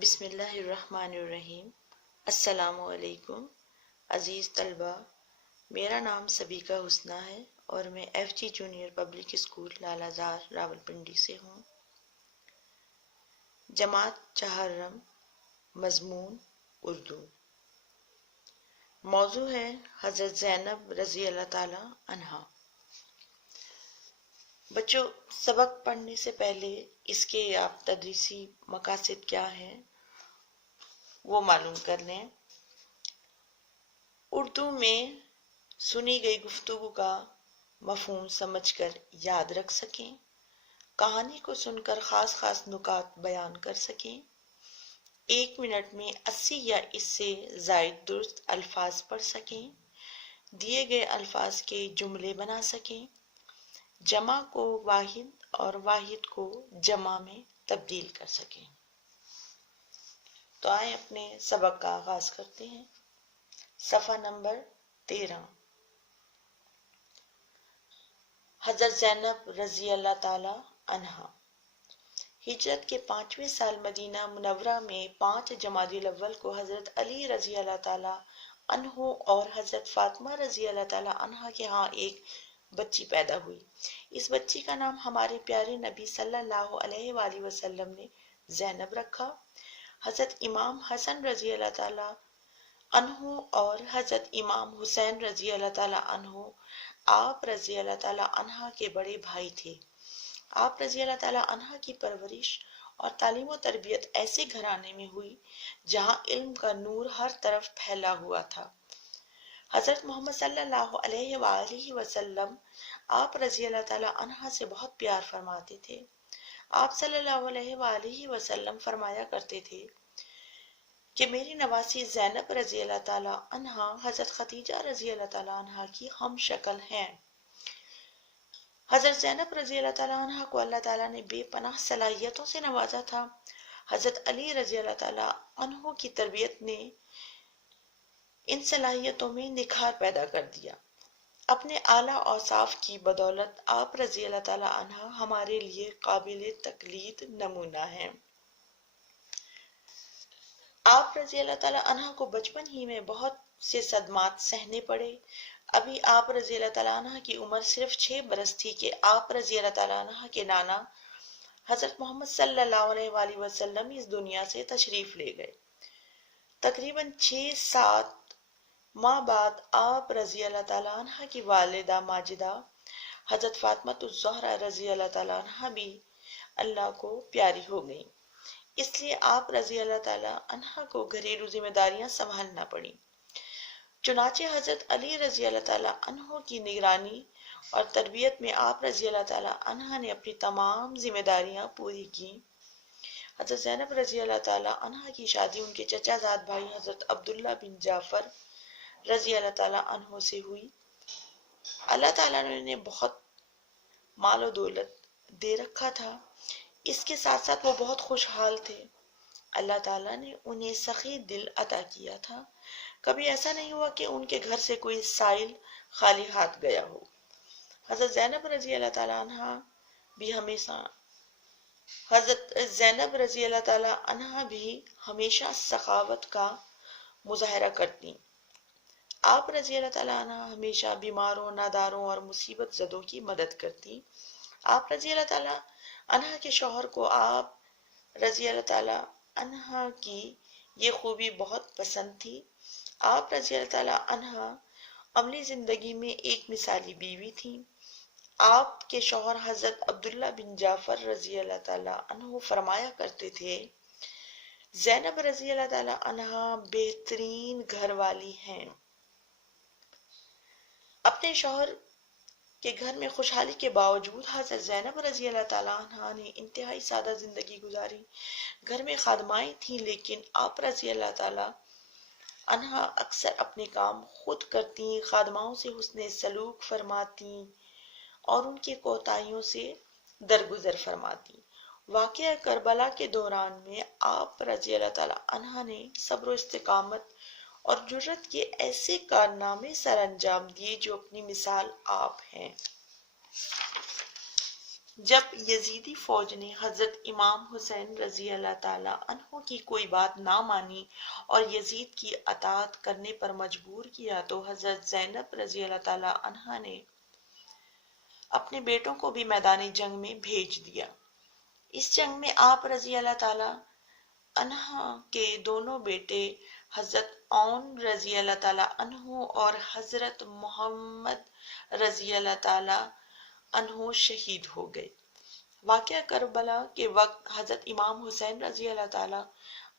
بسم اللہ الرحمن الرحیم۔ السلام علیکم عزیز طلبہ، میرا نام سبیکہ حسنہ ہے اور میں F G junior public school Lalazar Rawalpindi سے ہوں۔ جماعت چہارم، مضمون اردو۔ موضوع ہے حضرت زینب رضی اللہ تعالی عنہا۔ بچوں، سبق پڑھنے سے پہلے اس کے آپ تدریسی مقاصد کیا ہیں وہ معلوم کر لیں۔ اردو میں سنی گئی گفتگو کا مفہوم سمجھ کر یاد رکھ سکیں، کہانی کو سن کر خاص خاص نکات بیان کر سکیں، 1 منٹ میں 80 یا اس سے زائد درست الفاظ پڑھ سکیں، دیے گئے الفاظ کے جملے بنا سکیں، جمع کو واحد اور واحد کو جمع میں تبدیل کر سکیں۔ تو آئیں اپنے سبق کا آغاز کرتے ہیں۔ صفحہ نمبر 13۔ حضرت زینب رضی اللہ تعالی عنہا ہجرت کے 5ویں سال مدینہ منورہ میں 5 جمادی الاول کو حضرت علی رضی اللہ تعالی عنہ اور حضرت فاطمہ رضی اللہ تعالی عنہا کے ہاں ایک بچی پیدا ہوئی۔ اس بچی کا نام ہمارے پیارے نبی صلی اللہ علیہ وآلہ وسلم نے زینب رکھا۔ حضرت امام حسن رضی اللہ تعالی عنہ اور حضرت امام حسین رضی اللہ تعالی عنہ آپ رضی اللہ تعالی عنہ کے بڑے بھائی تھے۔ آپ رضی اللہ تعالی عنہ کی پرورش اور تعلیم و تربیت ایسے گھرانے میں ہوئی جہاں علم کا نور ہر طرف پھیلا ہوا تھا۔ حضرت محمد صلی اللہ علیہ وآلہ وسلم آپ رضی اللہ تعالی عنہ سے بہت پیار فرماتے تھے۔ آپ صلی اللہ علیہ وآلہ وسلم فرمایا کرتے تھے کہ میری نواسی زینب رضی اللہ تعالی عنہ حضرت خدیجہ رضی اللہ تعالی عنہ کی ہم شکل ہیں۔ حضرت زینب رضی اللہ تعالی عنہ کو اللہ تعالیٰ نے بے پناہ صلاحیتوں سے نوازا تھا۔ حضرت علی رضی اللہ تعالی عنہ کی تربیت نے ان صلاحیتوں میں نکھار پیدا کر دیا۔ اپنے اعلیٰ اوصاف کی بدولت آپ رضی اللہ تعالی عنہ ہمارے لیے قابل تقلید نمونہ ہیں۔ آپ رضی اللہ تعالی عنہ کو بچپن ہی میں بہت سے صدمات سہنے پڑے۔ ابھی آپ رضی اللہ تعالی عنہ کی عمر صرف 6 برس تھی کہ آپ رضی اللہ تعالی عنہ کے نانا حضرت محمد صلی اللہ علیہ وآلہ وسلم اس دنیا سے تشریف لے گئے۔ تقریباً 6-7 ماہ بعد آپ رضی اللہ تعالی عنہ کی والدہ ماجدہ حضرت فاطمہ الزہرا رضی اللہ تعالی عنہ بھی اللہ کو پیاری ہو گئیں۔ اس لیے آپ رضی اللہ تعالی عنہ کو گھریلو ذمہ داریاں سنبھالنا پڑیں۔ چنانچہ حضرت علی رضی اللہ تعالی عنہ کی نگرانی اور تربیت میں آپ رضی اللہ تعالی عنہ نے اپنی تمام ذمہ داریاں پوری کی۔ حضرت زینب رضی اللہ تعالی عنہ کی شادی ان کے چچا زاد بھائی حضرت عبداللہ بن جعفر رضی اللہ تعالی عنہ سے ہوئی۔ اللہ تعالیٰ نے انہیں بہت مال و دولت دے رکھا تھا، اس کے ساتھ ساتھ وہ بہت خوشحال تھے۔ اللہ تعالیٰ نے انہیں سخی دل عطا کیا تھا، کبھی ایسا نہیں ہوا کہ ان کے گھر سے کوئی سائل خالی ہاتھ گیا ہو۔ حضرت زینب رضی اللہ تعالی عنہ بھی ہمیشہ سخاوت کا مظاہرہ کرتی۔ آپ رضی اللہ تعالی عنہ ہمیشہ بیماروں، ناداروں اور مصیبت زدوں کی مدد کرتی۔ آپ رضی اللہ تعالی عنہ کے شوہر کو آپ رضی اللہ تعالی عنہ کی یہ خوبی بہت پسند تھی۔ آپ رضی اللہ تعالی عنہ عملی زندگی میں ایک مثالی بیوی تھی۔ آپ کے شوہر حضرت عبداللہ بن جعفر رضی اللہ تعالی عنہ فرمایا کرتے تھے، زینب رضی اللہ تعالی عنہ بہترین گھر والی ہیں۔ اپنے شوہر کے گھر میں خوشحالی کے باوجود حضرت زینب رضی اللہ تعالی عنہ نے انتہائی سادہ زندگی گزاری۔ گھر میں خادمائیں تھیں لیکن آپ رضی اللہ تعالی عنہ اکثر اپنے کام خود کرتی، خادماؤں سے حسن سلوک فرماتی اور ان کی کوتاہیوں سے درگزر فرماتی۔ واقعہ کربلا کے دوران میں آپ رضی اللہ تعالی عنہ نے صبر و استقامت اور جرت کے ایسے کارنامے سر انجام دیے جو اپنی مثال آپ ہیں۔ جب یزیدی فوج نے حضرت امام حسین رضی اللہ تعالی عنہ کی کوئی بات نہ مانی اور یزید کی اطاعت کرنے پر مجبور کیا تو حضرت زینب رضی اللہ تعالی عنہ نے اپنے بیٹوں کو بھی میدان جنگ میں بھیج دیا۔ اس جنگ میں آپ رضی اللہ تعالی عنہ کے دونوں بیٹے حضرت عون رضی اللہ تعالی عنہ اور حضرت محمد رضی اللہ تعالی عنہ شہید ہو گئے۔ واقعہ کربلا کے وقت حضرت امام حسین رضی اللہ تعالی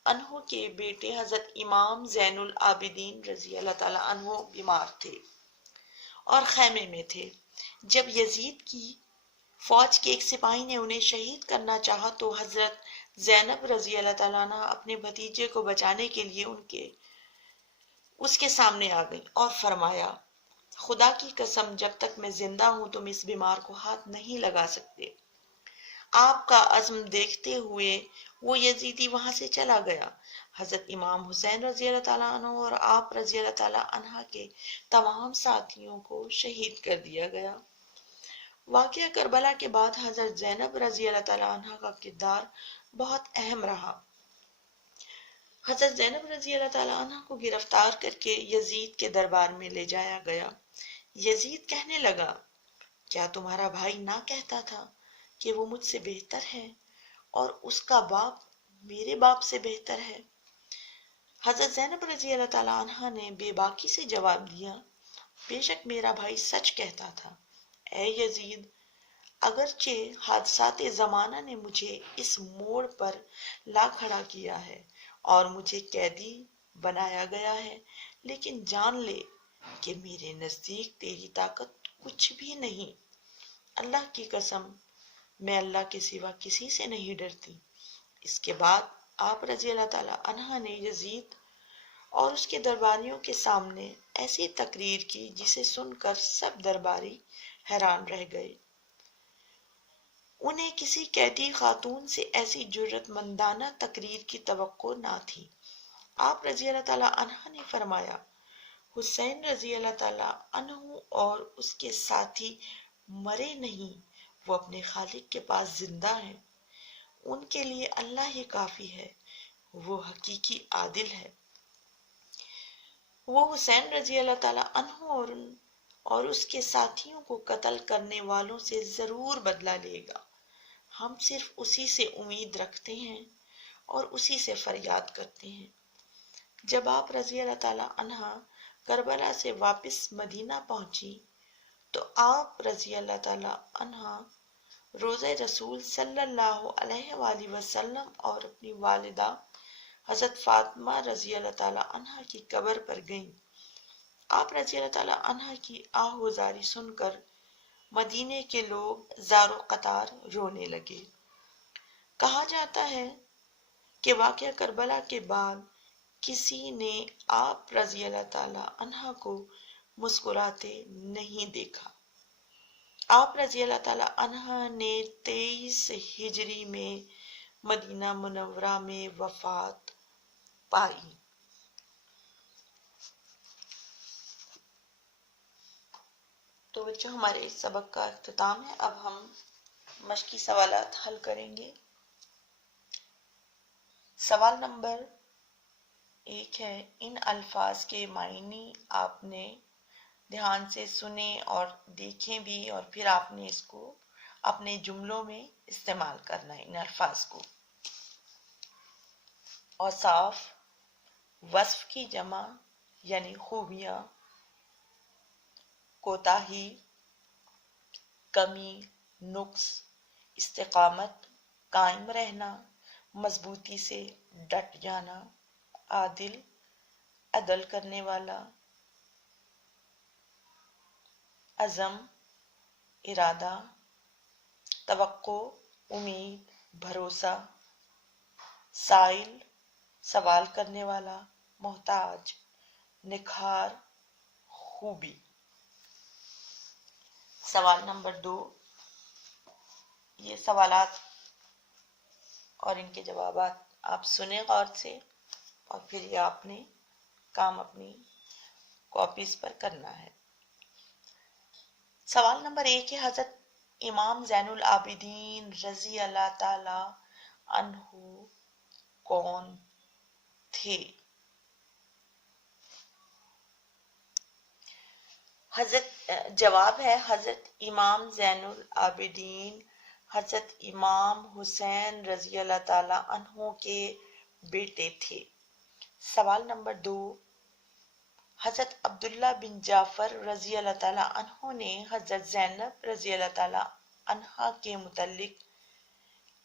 عنہ کے بیٹے حضرت امام زین العابدین رضی اللہ تعالی عنہ بیمار تھے اور خیمے میں تھے۔ جب یزید کی فوج کے ایک سپاہی نے انہیں شہید کرنا چاہا تو حضرت زینب رضی اللہ تعالیٰ عنہ اپنے بھتیجے کو بچانے کے لیے اس کے سامنے آ گئی اور فرمایا، خدا کی قسم جب تک میں زندہ ہوں تم اس بیمار کو ہاتھ نہیں لگا سکتے۔ آپ کا عزم دیکھتے ہوئے وہ یزیدی وہاں سے چلا گیا۔ حضرت امام حسین رضی اللہ تعالیٰ عنہ اور آپ رضی اللہ تعالیٰ عنہ کے تمام ساتھیوں کو شہید کر دیا گیا۔ واقعہ کربلا کے بعد حضرت زینب رضی اللہ تعالیٰ عنہ کا کردار بہت اہم رہا۔ حضرت زینب رضی اللہ تعالیٰ عنہ کو گرفتار کر کے یزید کے دربار میں لے جایا گیا۔ یزید کہنے لگا، کیا تمہارا بھائی نہ کہتا تھا کہ وہ مجھ سے بہتر ہے اور اس کا باپ میرے باپ سے بہتر ہے؟ حضرت زینب رضی اللہ تعالیٰ عنہ نے بے باکی سے جواب دیا، بے شک میرا بھائی سچ کہتا تھا۔ اے یزید، اگرچہ حادثات زمانہ نے مجھے اس موڑ پر لا کھڑا کیا ہے اور مجھے قیدی بنایا گیا ہے، لیکن جان لے کہ میرے نزدیک تیری طاقت کچھ بھی نہیں۔ اللہ کی قسم میں اللہ کے سوا کسی سے نہیں ڈرتی۔ اس کے بعد آپ رضی اللہ تعالی عنہ نے یزید اور اس کے درباریوں کے سامنے ایسی تقریر کی جسے سن کر سب درباری حیران رہ گئے۔ انہیں کسی قیدی خاتون سے ایسی جرأت مندانہ تقریر کی توقع نہ تھی۔ آپ رضی اللہ تعالی عنہ نے فرمایا، حسین رضی اللہ تعالی عنہ اور اس کے ساتھی مرے نہیں، وہ اپنے خالق کے پاس زندہ ہیں۔ ان کے لیے اللہ ہی کافی ہے، وہ حقیقی عادل ہے۔ وہ حسین رضی اللہ تعالی عنہ اور اس کے ساتھیوں کو قتل کرنے والوں سے ضرور بدلہ لے گا۔ ہم صرف اسی سے امید رکھتے ہیں اور اسی سے فریاد کرتے ہیں۔ جب آپ رضی اللہ تعالی عنہ کربلا سے واپس مدینہ پہنچی تو آپ رضی اللہ تعالی عنہ روضہ رسول صلی اللہ علیہ وآلہ وسلم اور اپنی والدہ حضرت فاطمہ رضی اللہ تعالی عنہ کی قبر پر گئیں۔ آپ رضی اللہ تعالی عنہ کی آہوازاری سن کر مدینے کے لوگ زار و قطار رونے لگے۔ کہا جاتا ہے کہ واقعہ کربلا کے بعد کسی نے آپ رضی اللہ تعالی عنہ کو مسکراتے نہیں دیکھا۔ آپ رضی اللہ تعالی عنہ نے 23 ہجری میں مدینہ منورہ میں وفات پائی۔ تو بچوں، ہمارے اس سبق کا اختتام ہے۔ اب ہم مشقی سوالات حل کریں گے۔ سوال نمبر 1 ہے، ان الفاظ کے معنی آپ نے دھیان سے سنے اور دیکھیں بھی، اور پھر آپ نے اس کو اپنے جملوں میں استعمال کرنا ہے۔ ان الفاظ کو اوصاف، وصف کی جمع یعنی خوبیاں، کوتاہی، کمی، نقص، استقامت، قائم رہنا، مضبوطی سے ڈٹ جانا، عادل، عدل کرنے والا، عزم، ارادہ، توقع، امید، بھروسہ، سائل، سوال کرنے والا، محتاج، نکھار، خوبی۔ سوال نمبر 2، یہ سوالات اور ان کے جوابات آپ سنیں غور سے، اور پھر یہ آپ نے کام اپنی کاپیز پر کرنا ہے۔ سوال نمبر 1 ہے، حضرت امام زین العابدین رضی اللہ تعالی عنہ کون تھے؟ جواب ہے حضرت امام زین العابدین حضرت امام حسین رضی اللہ تعالی عنہ کے بیٹے تھے۔ سوال نمبر 2، حضرت عبداللہ بن جعفر رضی اللہ تعالی عنہ نے حضرت زینب رضی اللہ تعالی عنہا کے متعلق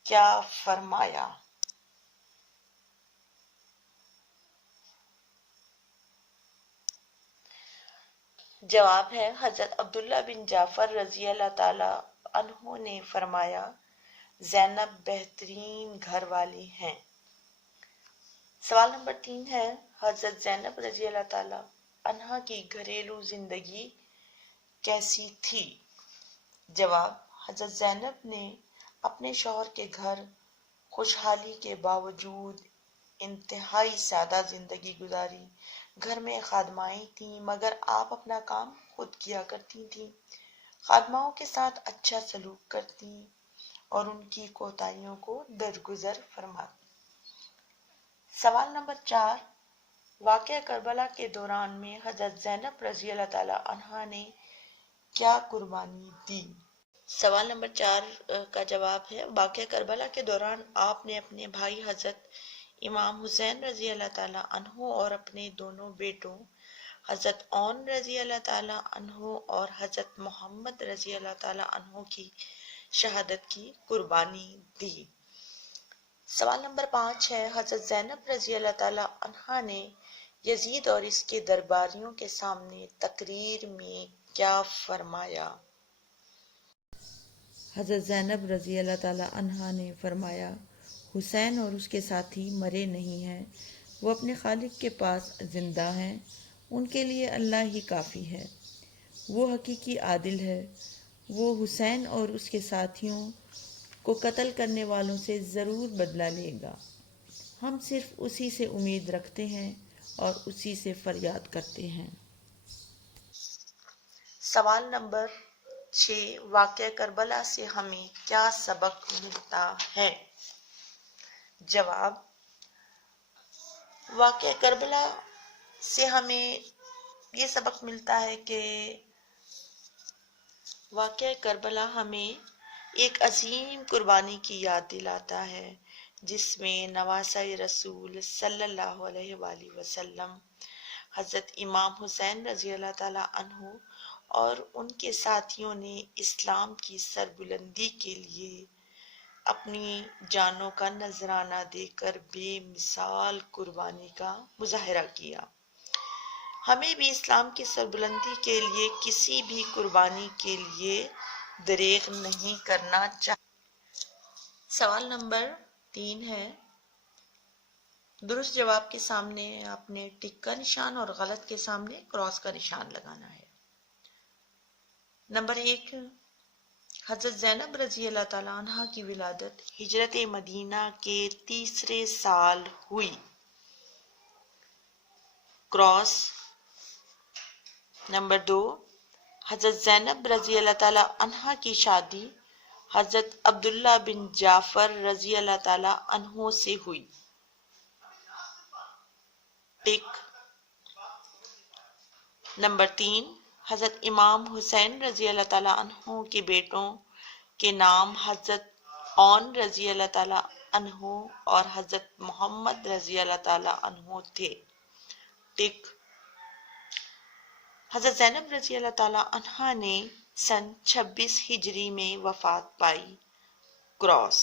کیا فرمایا؟ جواب ہے حضرت عبداللہ بن جعفر رضی اللہ تعالی عنہ نے فرمایا، زینب بہترین گھر والی ہیں۔ سوال نمبر 3 ہے، حضرت زینب رضی اللہ تعالی عنہا کی گھریلو زندگی کیسی تھی؟ جواب، حضرت زینب نے اپنے شوہر کے گھر خوشحالی کے باوجود انتہائی سادہ زندگی گزاری۔ گھر میں خادمائیں تھیں مگر آپ اپنا کام خود کیا کرتی تھیں، خادماؤں کے ساتھ اچھا سلوک کرتی اور ان کی کوتاہیوں کو درگزر فرماتی۔ سوال نمبر 4، واقعہ کربلا کے دوران میں حضرت زینب رضی اللہ تعالی عنہا نے کیا قربانی دی؟ سوال نمبر 4 کا جواب ہے، واقعہ کربلا کے دوران آپ نے اپنے بھائی حضرت امام حسین رضی اللہ تعالی عنہ اور اپنے دونوں بیٹوں حضرت اون رضی اللہ تعالی عنہ اور حضرت محمد رضی اللہ تعالی عنہ کی شہادت کی قربانی دی۔ سوال نمبر 5 ہے، حضرت زینب رضی اللہ تعالی عنہا نے یزید اور اس کے درباریوں کے سامنے تقریر میں کیا فرمایا؟ حضرت زینب رضی اللہ تعالی عنہا نے فرمایا، حسین اور اس کے ساتھی مرے نہیں ہیں، وہ اپنے خالق کے پاس زندہ ہیں، ان کے لیے اللہ ہی کافی ہے، وہ حقیقی عادل ہے، وہ حسین اور اس کے ساتھیوں کو قتل کرنے والوں سے ضرور بدلہ لے گا، ہم صرف اسی سے امید رکھتے ہیں اور اسی سے فریاد کرتے ہیں۔ سوال نمبر 6، واقعہ کربلا سے ہمیں کیا سبق ملتا ہے؟ جواب، واقعہ کربلا سے ہمیں یہ سبق ملتا ہے کہ واقعہ کربلا ہمیں ایک عظیم قربانی کی یاد دلاتا ہے جس میں نواسہ رسول صلی اللہ علیہ وآلہ وسلم حضرت امام حسین رضی اللہ تعالی عنہ اور ان کے ساتھیوں نے اسلام کی سربلندی کے لیے اپنی جانوں کا نذرانہ دے کر بے مثال قربانی کا مظاہرہ کیا۔ ہمیں بھی اسلام کی سربلندی کے لیے کسی بھی قربانی کے لیے دریغ نہیں کرنا چاہیے۔ سوال نمبر 3 ہے، درست جواب کے سامنے آپ نے ٹک کا نشان اور غلط کے سامنے کراس کا نشان لگانا ہے۔ نمبر 1، حضرت زینب رضی اللہ تعالی عنہ کی ولادت ہجرت مدینہ کے تیسرے سال ہوئی، کراس۔ نمبر 2، حضرت زینب رضی اللہ تعالی عنہ کی شادی حضرت عبداللہ بن جعفر رضی اللہ تعالی عنہ سے ہوئی، ٹک۔ نمبر 3، حضرت امام حسین رضی اللہ تعالی عنہ کے بیٹوں کے نام حضرت اون رضی اللہ تعالی عنہ اور حضرت محمد رضی اللہ تعالی عنہ تھے، ٹک۔ حضرت زینب رضی اللہ تعالی عنہا نے سن 26 ہجری میں وفات پائی، کراس۔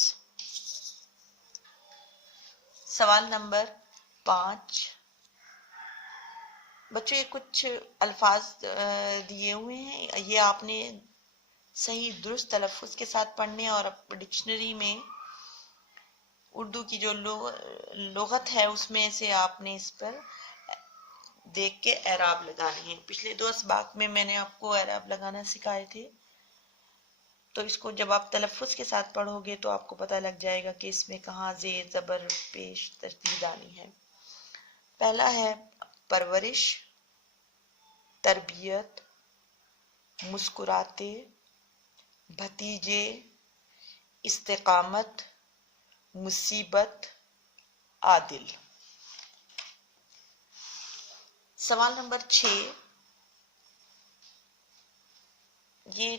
سوال نمبر 5، بچوں یہ کچھ الفاظ دیے ہوئے ہیں، یہ آپ نے صحیح درست تلفظ کے ساتھ پڑھنے اور ڈکشنری میں اردو کی جو لغت ہے اس میں سے آپ نے اس پر دیکھ کے اعراب لگانے ہیں۔ پچھلے 2 اسباق میں میں نے آپ کو اعراب لگانا سکھائے تھے، تو اس کو جب آپ تلفظ کے ساتھ پڑھو گے تو آپ کو پتہ لگ جائے گا کہ اس میں کہاں زیر زبر پیش ترتیب آنی ہے۔ پہلا ہے پرورش، تربیت، مسکراتے، بھتیجے، استقامت، مصیبت، عادل۔ سوال نمبر 6، یہ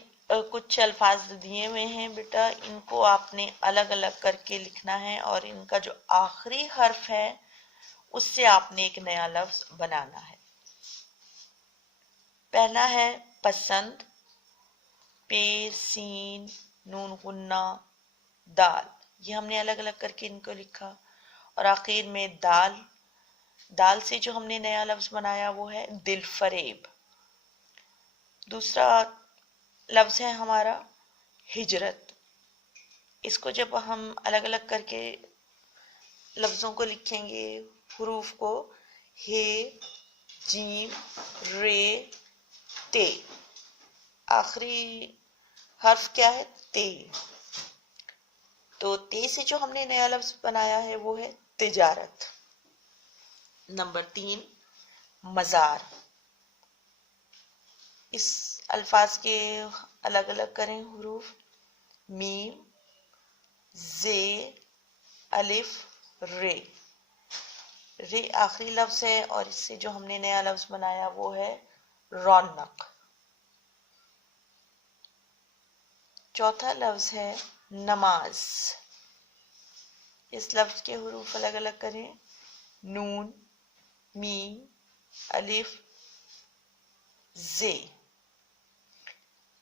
کچھ الفاظ دیے ہوئے ہیں بیٹا، ان کو آپ نے الگ الگ کر کے لکھنا ہے اور ان کا جو آخری حرف ہے اس سے آپ نے ایک نیا لفظ بنانا ہے۔ پہلا ہے پسند، پے، سین، نون غنہ، دال، یہ ہم نے الگ الگ کر کے ان کو لکھا۔ اور آخر میں دال، دال سے جو ہم نے نیا لفظ بنایا وہ ہے دل فریب۔ دوسرا لفظ ہے ہمارا ہجرت، اس کو جب ہم الگ الگ کر کے لفظوں کو لکھیں گے، حروف کو، ہے، جیم، رے، تے، آخری حرف کیا ہے؟ تے۔ تو تے سے جو ہم نے نیا لفظ بنایا ہے وہ ہے تجارت۔ نمبر 3، مزار، اس الفاظ کے الگ الگ کریں حروف، میم، زے، الف، رے، رے آخری لفظ ہے اور اس سے جو ہم نے نیا لفظ بنایا وہ ہے رونق۔ چوتھا لفظ ہے نماز، اس لفظ کے حروف الگ الگ کریں، نون، میم، الف، زے،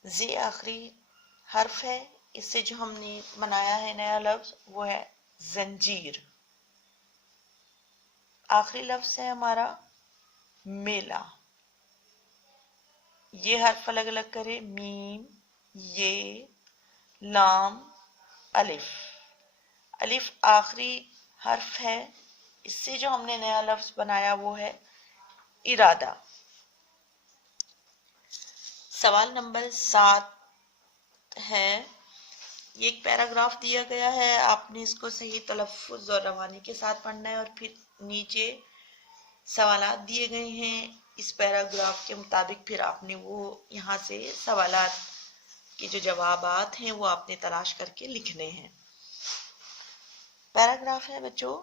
زے آخری حرف ہے، اس سے جو ہم نے بنایا ہے نیا لفظ وہ ہے زنجیر۔ آخری لفظ ہے ہمارا میلہ، یہ حرف الگ الگ کریں، میم، یہ، لام، الف، الف آخری حرف ہے، اس سے جو ہم نے نیا لفظ بنایا وہ ہے ارادہ۔ سوال نمبر 7 ہے، یہ ایک پیراگراف دیا گیا ہے، آپ نے اس کو صحیح تلفظ اور روانی کے ساتھ پڑھنا ہے، اور پھر نیچے سوالات دیے گئے ہیں، اس پیراگراف کے مطابق پھر آپ نے وہ یہاں سے سوالات کے جو جوابات ہیں وہ آپ نے تلاش کر کے لکھنے ہیں۔ پیراگراف ہے بچوں،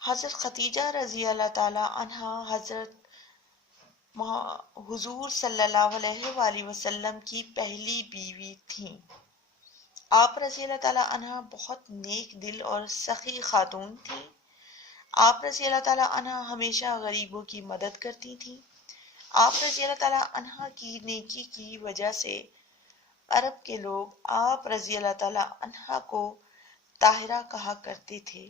حضرت خدیجہ رضی اللہ تعالی عنہا حضرت حضور صلی اللہ علیہ وآلہ وسلم کی پہلی بیوی تھیں۔ آپ رضی اللہ تعالی عنہا بہت نیک دل اور سخی خاتون تھیں۔ آپ رضی اللہ تعالی عنہا ہمیشہ غریبوں کی مدد کرتی تھیں۔ آپ رضی اللہ تعالی عنہا کی نیکی کی وجہ سے عرب کے لوگ آپ رضی اللہ تعالی عنہا کو طاہرہ کہا کرتے تھے۔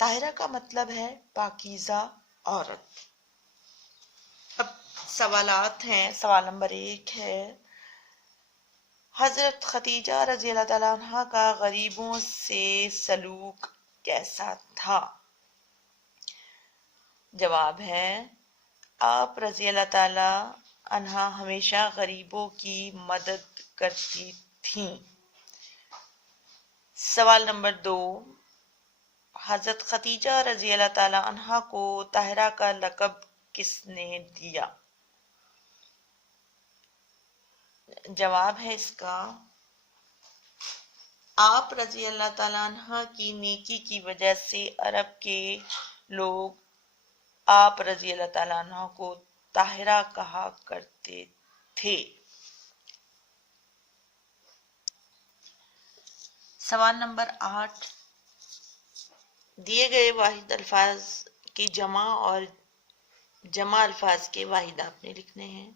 طاہرہ کا مطلب ہے پاکیزہ عورت۔ اب سوالات ہیں، سوال نمبر 1 ہے، حضرت خدیجہ رضی اللہ تعالیٰ عنہ کا غریبوں سے سلوک کیسا تھا؟ جواب ہے، آپ رضی اللہ تعالیٰ عنہ ہمیشہ غریبوں کی مدد کرتی تھیں۔ سوال نمبر 2، حضرت خدیجہ رضی اللہ تعالیٰ عنہ کو طاہرہ کا لقب کس نے دیا؟ جواب ہے اس کا، آپ رضی اللہ تعالیٰ عنہ کی نیکی کی وجہ سے عرب کے لوگ آپ رضی اللہ تعالیٰ عنہ کو طاہرہ کہا کرتے تھے۔ سوال نمبر 8، دیے گئے واحد الفاظ کی جمع اور جمع الفاظ کے واحد آپ نے لکھنے ہیں۔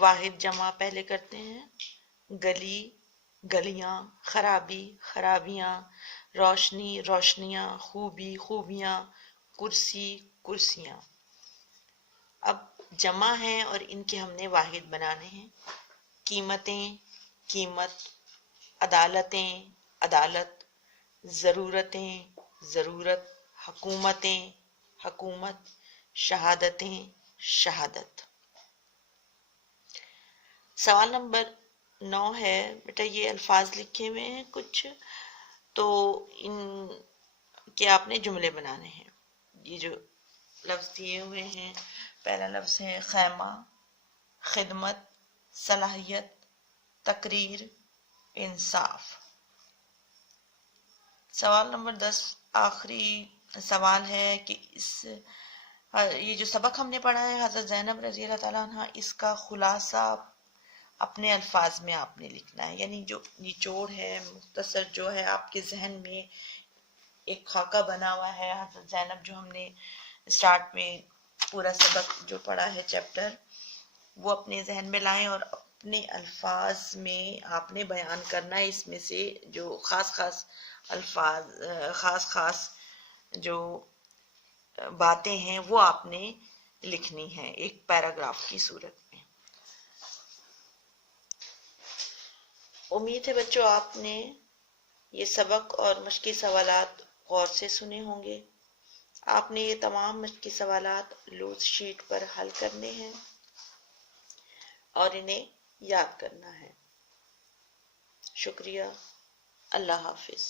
واحد جمع پہلے کرتے ہیں، گلی، گلیاں، خرابی، خرابیاں، روشنی، روشنیاں، خوبی، خوبیاں، کرسی، کرسیاں۔ اب جمع ہیں اور ان کے ہم نے واحد بنانے ہیں، قیمتیں، قیمت، عدالتیں، عدالت، ضرورتیں، ضرورت، حکومتیں، حکومت، شہادتیں، شہادت۔ سوال نمبر 9 ہے، بیٹا یہ الفاظ لکھے ہوئے ہیں کچھ، تو ان کے آپ نے جملے بنانے ہیں۔ یہ جو لفظ دیے ہوئے ہیں، پہلا لفظ ہے خیمہ، خدمت، صلاحیت، تقریر، انصاف۔ سوال نمبر 10 آخری سوال ہے کہ یہ جو سبق ہم نے پڑھا ہے حضرت زینب رضی اللہ تعالیٰ عنہ، اس کا خلاصہ اپنے الفاظ میں آپ نے لکھنا ہے، یعنی جو نچوڑ ہے مختصر جو ہے آپ کے ذہن میں ایک خاکہ بنا ہوا ہے حضرت زینب جو ہم نے اسٹارٹ میں پورا سبق جو پڑھا ہے چیپٹر، وہ اپنے ذہن میں لائیں اور اپنے الفاظ میں آپ نے بیان کرنا ہے۔ اس میں سے جو خاص خاص الفاظ، خاص خاص جو باتیں ہیں وہ آپ نے لکھنی ہیں ایک پیراگراف کی صورت میں۔ امید ہے بچوں آپ نے یہ سبق اور مشقی سوالات غور سے سنے ہوں گے۔ آپ نے یہ تمام مشقی سوالات لوز شیٹ پر حل کرنے ہیں اور انہیں یاد کرنا ہے۔ شکریہ، اللہ حافظ۔